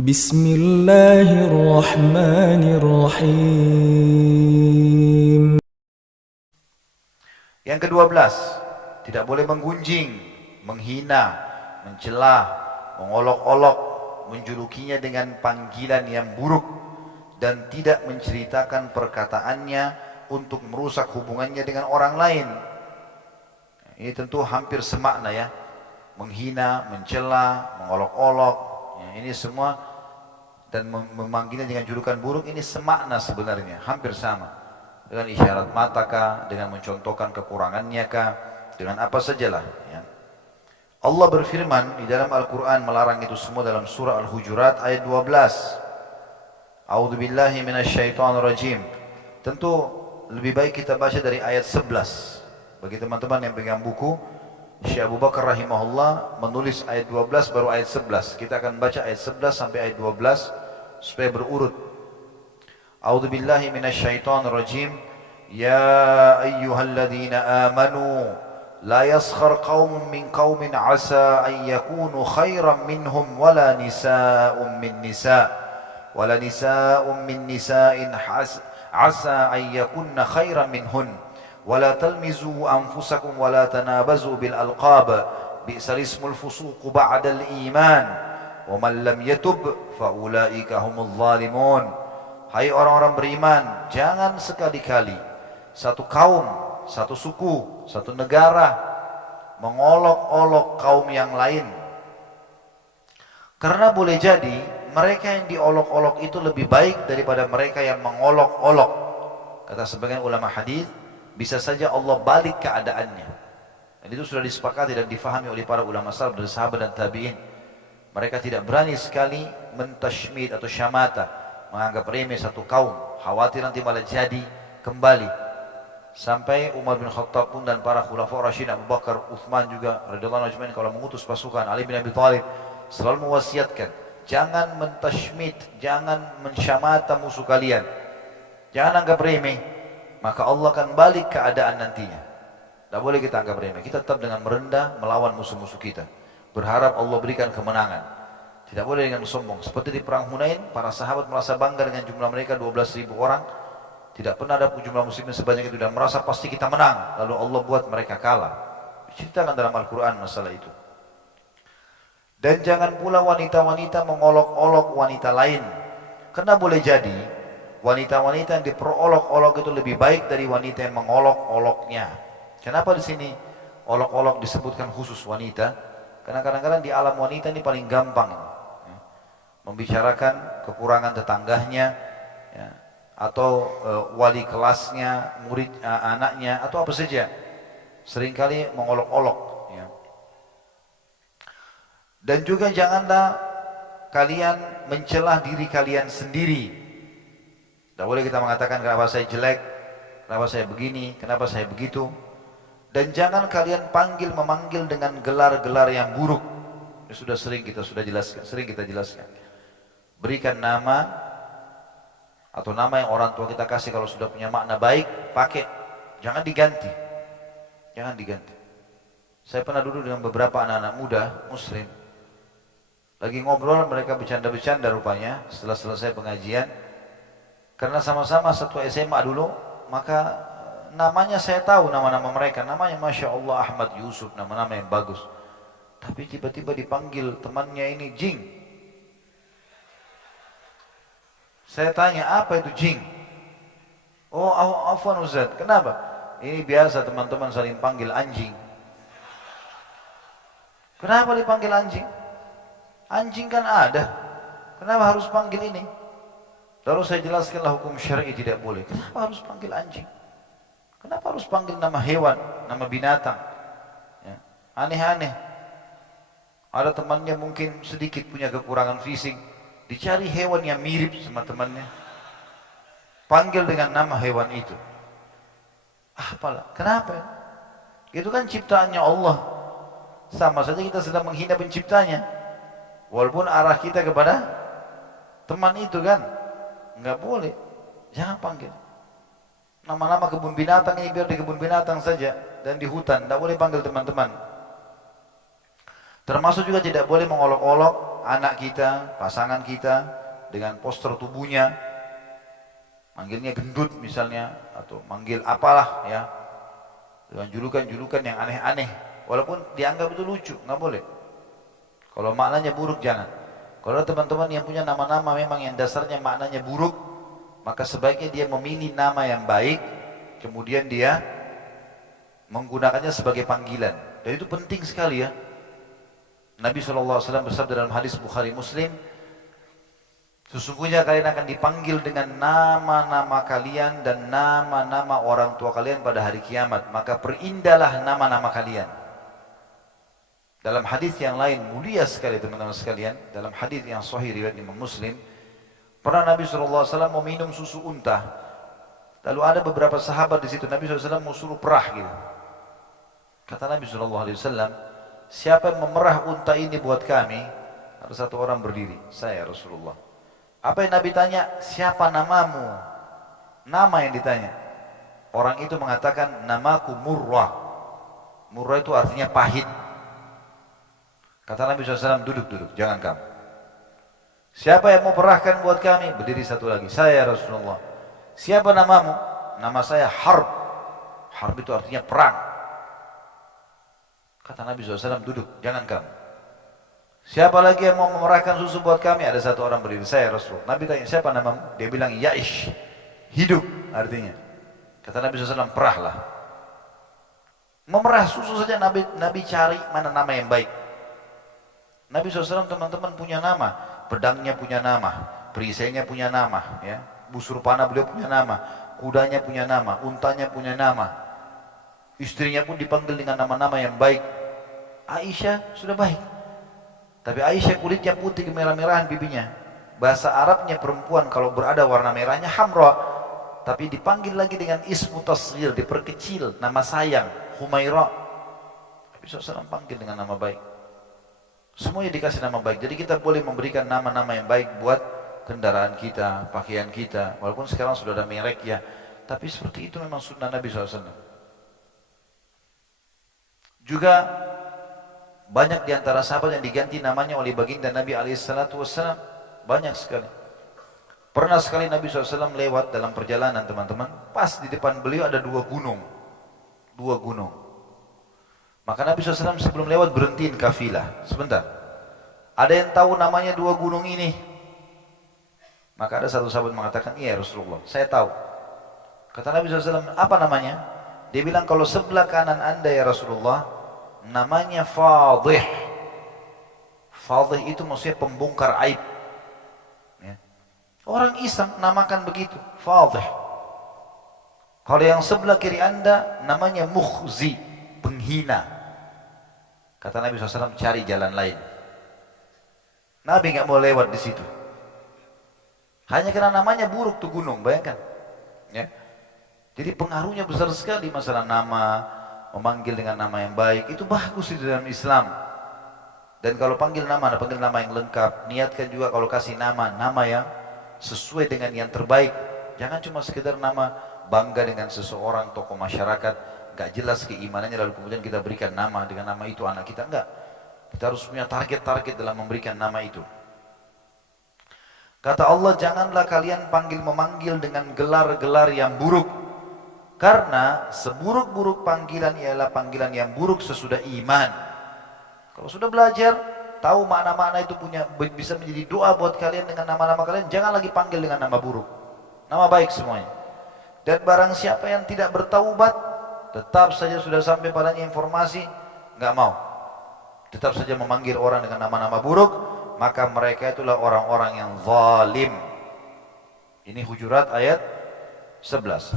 Bismillahirrahmanirrahim. Yang ke-12, tidak boleh menggunjing, menghina, mencela, mengolok-olok, menjulukinya dengan panggilan yang buruk dan tidak menceritakan perkataannya untuk merusak hubungannya dengan orang lain. Ini tentu hampir semakna ya. Menghina, mencela, mengolok-olok, ya, ini semua dan memanggilnya dengan julukan buruk ini semakna sebenarnya, hampir sama. Dengan isyarat mata kah, dengan mencontohkan kekurangannya kah, dengan apa sajalah ya. Allah berfirman di dalam Al-Quran melarang itu semua dalam surah Al-Hujurat ayat 12. A'udzubillahi minasyaitonirrajim. Tentu lebih baik kita baca dari ayat 11. Bagi teman-teman yang pegang buku, Syekh Abu Bakar rahimahullah menulis ayat 12 baru ayat 11. Kita akan baca ayat 11 sampai ayat 12 supaya berurut. A'udzubillahi minasyaitonirrajim. Ya ayyuhalladzina amanu la yaskhar qaumun min qaumin asa an yakunu khairan minhum wala nisa'un min nisa' wala nisa'un min nisa'in asa an yakunna khairan minhun wala talmizu anfusakum wala tanabazu bil alqab bi'sal ismul fusuq ba'dal iman wa man lam yatub fa ulaika humul zalimun. Hai orang-orang beriman, jangan sekali-kali satu kaum, satu suku, satu negara mengolok-olok kaum yang lain. Karena boleh jadi mereka yang diolok-olok itu lebih baik daripada mereka yang mengolok-olok. Kata sebagian ulama hadis, bisa saja Allah balik keadaannya. Dan itu sudah disepakati dan difahami oleh para ulama salaf dari sahabat dan tabi'in. Mereka tidak berani sekali mentashmid atau syamata, menganggap remeh satu kaum, khawatir nanti malah jadi kembali. Sampai Umar bin Khattab pun dan para khulafa Rasyidin Abu Bakar, Uthman juga radhiyallahu anhu kalau mengutus pasukan, Ali bin Abi Thalib selalu mewasiatkan, jangan mentashmid, jangan mensyamata musuh kalian, jangan anggap remeh, maka Allah akan balik keadaan nantinya. Tidak boleh kita anggap remeh, kita tetap dengan merendah melawan musuh-musuh kita, berharap Allah berikan kemenangan. Tidak boleh dengan sombong. Seperti di perang Hunain, para sahabat merasa bangga dengan jumlah mereka 12.000 orang. Tidak pernah ada jumlah muslimin sebanyak itu dan merasa pasti kita menang. Lalu Allah buat mereka kalah. Diceritakan dalam Al-Quran masalah itu. Dan jangan pula wanita-wanita mengolok-olok wanita lain. Karena boleh jadi wanita-wanita yang diperolok-olok itu lebih baik dari wanita yang mengolok-oloknya. Kenapa di sini olok-olok disebutkan khusus wanita? Karena kadang-kadang di alam wanita ini paling gampang membicarakan kekurangan tetangganya ya, atau wali kelasnya, murid anaknya atau apa saja, seringkali mengolok-olok ya. Dan juga janganlah kalian mencelah diri kalian sendiri. Tidak boleh kita mengatakan kenapa saya jelek, kenapa saya begini, kenapa saya begitu. Dan jangan kalian memanggil dengan gelar-gelar yang buruk. Ini sudah sering kita jelaskan. Berikan nama atau nama yang orang tua kita kasih kalau sudah punya makna baik, pakai. Jangan diganti. Jangan diganti. Saya pernah duduk dengan beberapa anak-anak muda muslim. Lagi ngobrol, mereka bercanda-bercanda rupanya setelah selesai pengajian. Karena sama-sama satu SMA dulu, maka namanya saya tahu nama-nama mereka. Namanya Masya Allah Ahmad Yusuf, nama-nama yang bagus. Tapi tiba-tiba dipanggil temannya ini Jing. Saya tanya, apa itu Jing? Oh, afwan Ustaz. Kenapa? Ini biasa teman-teman saling panggil anjing. Kenapa dipanggil anjing? Anjing kan ada. Kenapa harus panggil ini? Lalu saya jelaskanlah hukum syar'i tidak boleh. Kenapa harus panggil anjing? Kenapa harus panggil nama hewan, nama binatang? Ya, aneh-aneh. Ada temannya mungkin sedikit punya kekurangan fisik, dicari hewan yang mirip sama temannya, panggil dengan nama hewan itu. Apalah, kenapa? Itu kan ciptaannya Allah. Sama saja kita sedang menghina penciptanya. Walaupun arah kita kepada teman itu kan, nggak boleh. Jangan panggil. Nama-nama kebun binatang ini biar di kebun binatang saja dan di hutan, tidak boleh panggil teman-teman. Termasuk juga tidak boleh mengolok-olok anak kita, pasangan kita dengan poster tubuhnya, manggilnya gendut misalnya, atau manggil apalah ya, dengan julukan-julukan yang aneh-aneh, walaupun dianggap itu lucu, nggak boleh. Kalau maknanya buruk jangan. Kalau teman-teman yang punya nama-nama memang yang dasarnya maknanya buruk, maka sebaiknya dia memilih nama yang baik, kemudian dia menggunakannya sebagai panggilan. Dan itu penting sekali ya. Nabi SAW bersabda dalam hadis Bukhari Muslim, sesungguhnya kalian akan dipanggil dengan nama-nama kalian dan nama-nama orang tua kalian pada hari kiamat. Maka perindahlah nama-nama kalian. Dalam hadis yang lain mulia sekali teman-teman sekalian, dalam hadis yang sahih riwayat Imam Muslim, pernah Nabi SAW mau minum susu unta. Lalu ada beberapa sahabat di situ. Nabi SAW mau suruh perah gitu. Kata Nabi SAW, siapa yang memerah unta ini buat kami? Ada satu orang berdiri, saya Rasulullah. Apa yang Nabi tanya? Siapa namamu? Nama yang ditanya. Orang itu mengatakan, namaku Murrah. Murrah itu artinya pahit. Kata Nabi SAW, duduk, jangan kamu. Siapa yang mau perahkan buat kami? Berdiri satu lagi, saya Rasulullah. Siapa namamu? Nama saya Harb. Harb itu artinya perang. Kata Nabi SAW, duduk, jangan kamu. Siapa lagi yang mau memerahkan susu buat kami? Ada satu orang berdiri, saya Rasul. Nabi tanya, siapa namamu? Dia bilang, Ya'ish, hidup artinya. Kata Nabi SAW, perahlah. Memerah susu saja Nabi cari mana nama yang baik. Nabi SAW teman-teman punya nama. Pedangnya punya nama, perisainya punya nama, ya. Busur panah beliau punya nama, kudanya punya nama, untanya punya nama. Istrinya pun dipanggil dengan nama-nama yang baik. Aisyah sudah baik, tapi Aisyah kulitnya putih kemerah-merahan pipinya. Bahasa Arabnya perempuan kalau berada warna merahnya hamra, tapi dipanggil lagi dengan ismu tasghir, diperkecil, nama sayang, Humaira. Nabi SAW panggil dengan nama baik. Semuanya dikasih nama baik. Jadi kita boleh memberikan nama-nama yang baik buat kendaraan kita, pakaian kita. Walaupun sekarang sudah ada merek ya, tapi seperti itu memang sunnah Nabi SAW. Juga banyak di antara sahabat yang diganti namanya oleh baginda Nabi SAW. Banyak sekali. Pernah sekali Nabi SAW lewat dalam perjalanan teman-teman, pas di depan beliau ada dua gunung. Maka Nabi SAW sebelum lewat berhentiin kafilah. Sebentar, ada yang tahu namanya dua gunung ini? Maka ada satu sahabat mengatakan, iya Rasulullah, saya tahu. Kata Nabi SAW, apa namanya? Dia bilang, kalau sebelah kanan anda ya Rasulullah, namanya Fadih. Fadih itu maksudnya pembongkar aib. Ya. Orang iseng namakan begitu, Fadih. Kalau yang sebelah kiri anda, namanya Mukhzi, penghina. Kata Nabi SAW, cari jalan lain. Nabi nggak mau lewat di situ. Hanya karena namanya buruk tuh gunung, bayangkan. Ya. Jadi pengaruhnya besar sekali masalah nama, memanggil dengan nama yang baik, itu bagus di dalam Islam. Dan kalau panggil nama yang lengkap, niatkan juga kalau kasih nama yang sesuai dengan yang terbaik. Jangan cuma sekedar nama bangga dengan seseorang, tokoh masyarakat, gak jelas keimanannya lalu kemudian kita berikan nama dengan nama itu anak kita, enggak. Kita harus punya target-target dalam memberikan nama itu. Kata Allah, janganlah kalian memanggil dengan gelar-gelar yang buruk. Karena seburuk-buruk panggilan ialah panggilan yang buruk sesudah iman. Kalau sudah belajar, tahu makna-makna itu bisa menjadi doa buat kalian dengan nama-nama kalian, jangan lagi panggil dengan nama buruk. Nama baik semuanya. Dan barang siapa yang tidak bertaubat, tetap saja sudah sampai padanya informasi, nggak mau. Tetap saja memanggil orang dengan nama-nama buruk, maka mereka itulah orang-orang yang zalim. Ini Hujurat ayat 11.